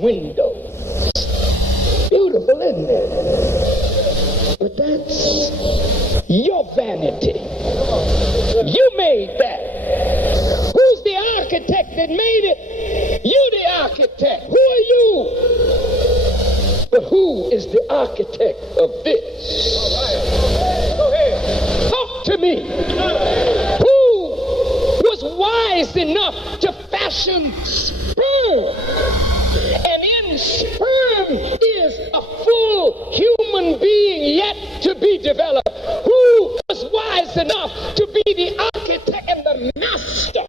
windows. Beautiful, isn't it? But that's your vanity. You made that. Who's the architect that made it? You the architect. Who are you? But who is the architect of this? Go ahead. Talk to me. Who was wise enough to fashion sperm? And in sperm is a full human being yet to be developed. Who was wise enough to be the architect and the master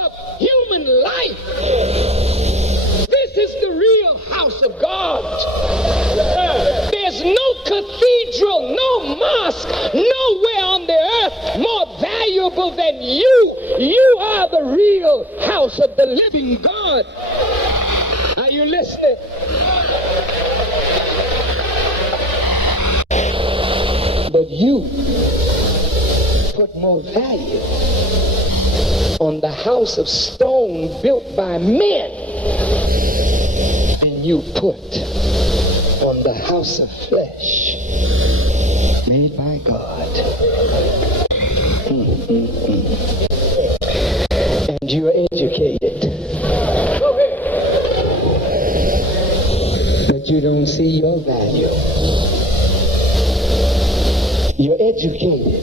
of human life? This is the real house of God. There's no cathedral, no mosque, nowhere on the earth more valuable than you. You are the real house of the living God. Are you listening? But you put more value on the house of stone built by men than you put on the house of flesh made by God. And you're educated, but you don't see your value. You're educated,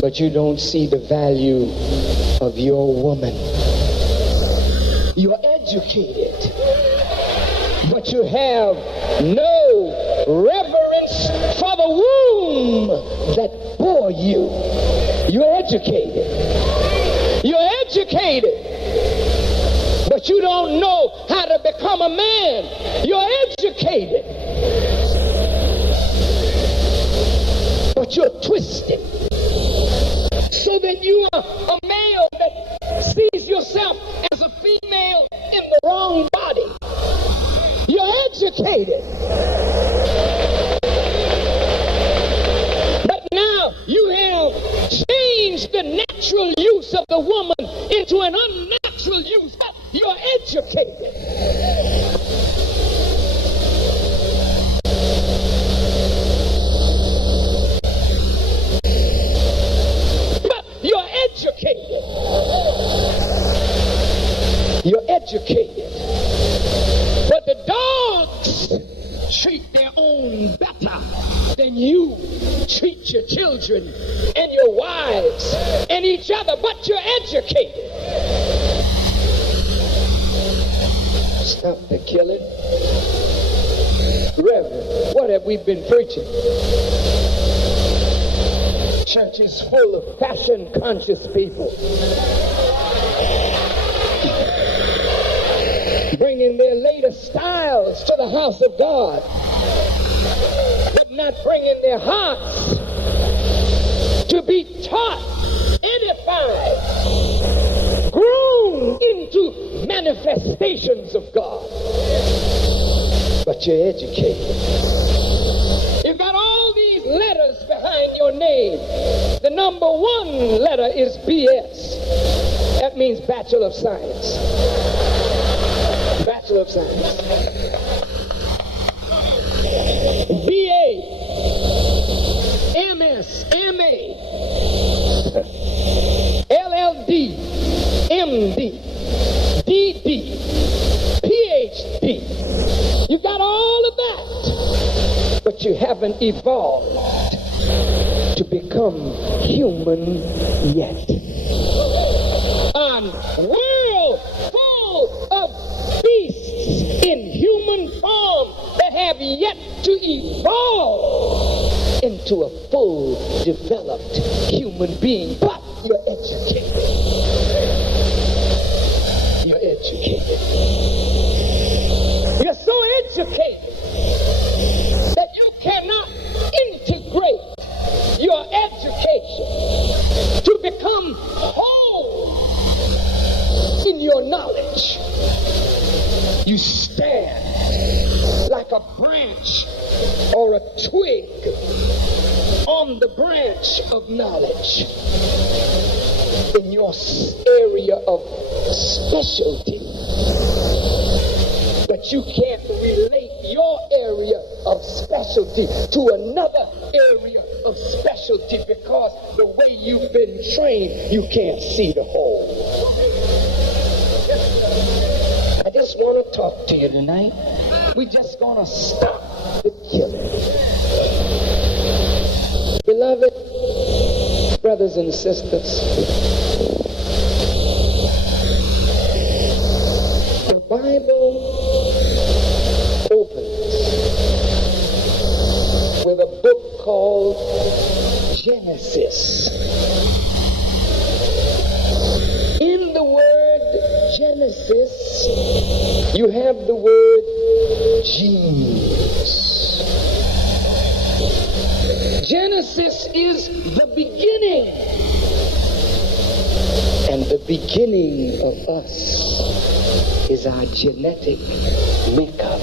but you don't see the value of your woman. You're educated, but you have no reverence for the womb that bore you. You're educated. You're educated, but you don't know how to become a man. You're educated, but you're twisted so that you are a male that sees yourself as a female in the wrong body. You're educated, but now you have changed the natural use of the woman into an unnatural use. You're educated. You're educated, but the dogs treat their own better than you treat your children and your wives and each other, but you're educated. Stop the killing. Reverend, what have we been preaching? Church is full of fashion-conscious people, bringing their latest styles to the house of God, but not bringing their hearts to be taught, edified, grown into manifestations of God. But you're educated. You've got all these letters behind your name. The number one letter is BS. That means Bachelor of Science. Bachelor of Science. BA, MS, MA, LLD, MD, DD, PhD. You got all of that, but you haven't evolved to become human yet. A world full of beasts in human form that have yet to evolve into a full, developed human being. But you're educated. You're educated. You're so educated that you cannot integrate your education to become whole in your knowledge. You stand like a branch or a twig on the branch of knowledge in your area of specialty. But you can't relate your area of specialty to another area of specialty because the way you've been trained, you can't see the whole. I just want to talk to you tonight. We're just going to stop the killing. Beloved brothers and sisters, the Bible opens with a book called Genesis. In the word Genesis, you have the word genes. Genesis is the beginning, and the beginning of us is our genetic makeup.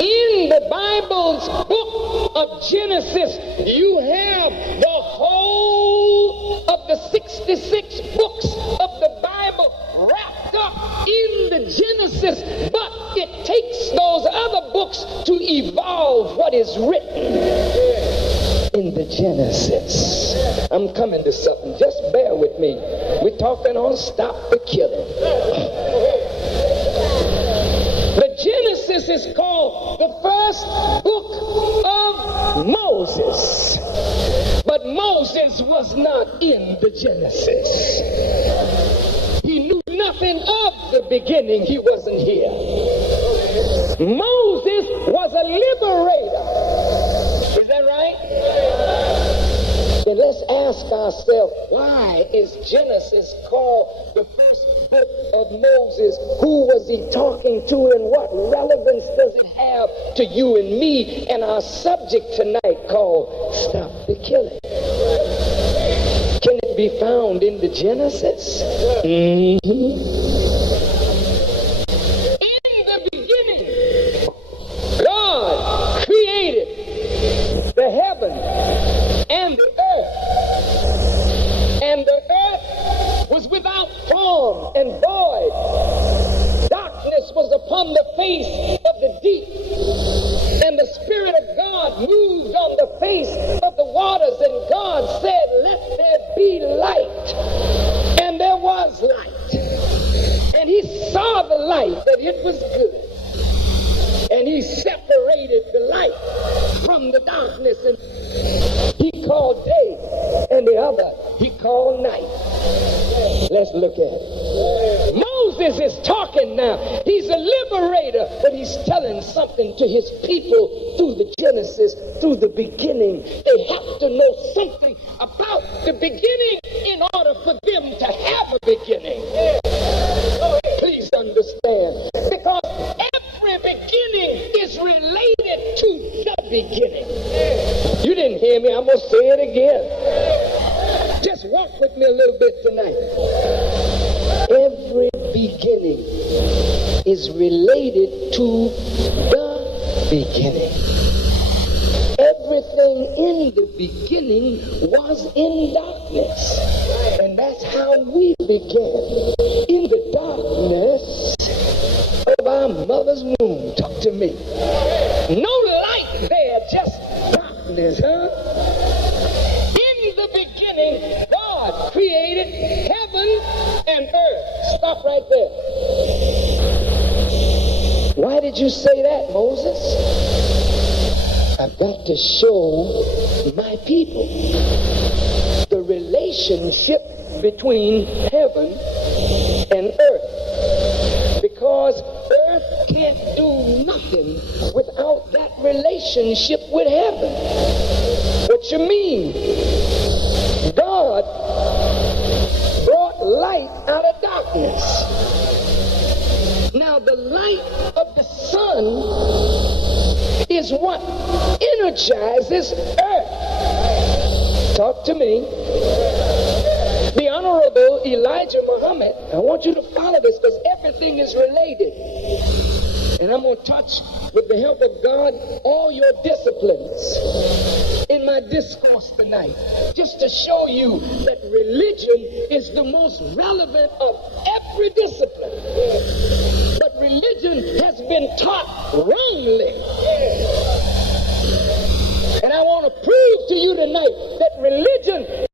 In the Bible's book of Genesis, you have the whole of the 66 books of the Bible wrapped up in the Genesis, but it takes those other books to evolve what is written in the Genesis. I'm coming to something. Just bear with me. We're talking on stop the killing. The Genesis is called the first book of Moses. But Moses was not in the Genesis. He knew nothing of the beginning. He wasn't here. Moses was a liberator. Is that right? Then let's ask ourselves, why is Genesis called the first book of Moses? Who was he talking to, and what relevance does it have to you and me and our subject tonight called Stop the Killing? Can it be found in the Genesis? Mm-hmm. In the beginning, God created the heaven and the earth. And the earth was without form and void. Darkness was upon the face of the deep. And the Spirit of God moved on the face of the waters. And God said, let there be light. And there was light. And he saw the light, that it was good. And he separated the light from the darkness, and he called day, and the other he called night. Let's look at it. Moses is talking now. He's a liberator, but he's telling something to his people through the Genesis, through the beginning. They have to know something about the beginning in order for them to have a beginning. Please understand, because every beginning is related to the beginning. You didn't hear me. I'm going to say it again. Just walk with me a little bit tonight. Every beginning is related to the beginning. Everything in the beginning was in darkness. And that's how we began. In the darkness of our mother's womb. Talk to me. No light there, just darkness, huh? In the beginning, God created heaven and earth. Stop right there. Why did you say that, Moses? I've got to show my people the relationship between heaven and earth. Because earth can't do nothing without that relationship with heaven. What you mean? God brought light out of darkness. Now the light of the sun is what energizes earth. Talk to me. The Honorable Elijah Muhammad, I want you to follow this because everything is related. And I'm going to touch, with the help of God, all your disciplines in my discourse tonight, just to show you that religion is the most relevant of every discipline. But religion has been taught wrongly. And I want to prove to you tonight that religion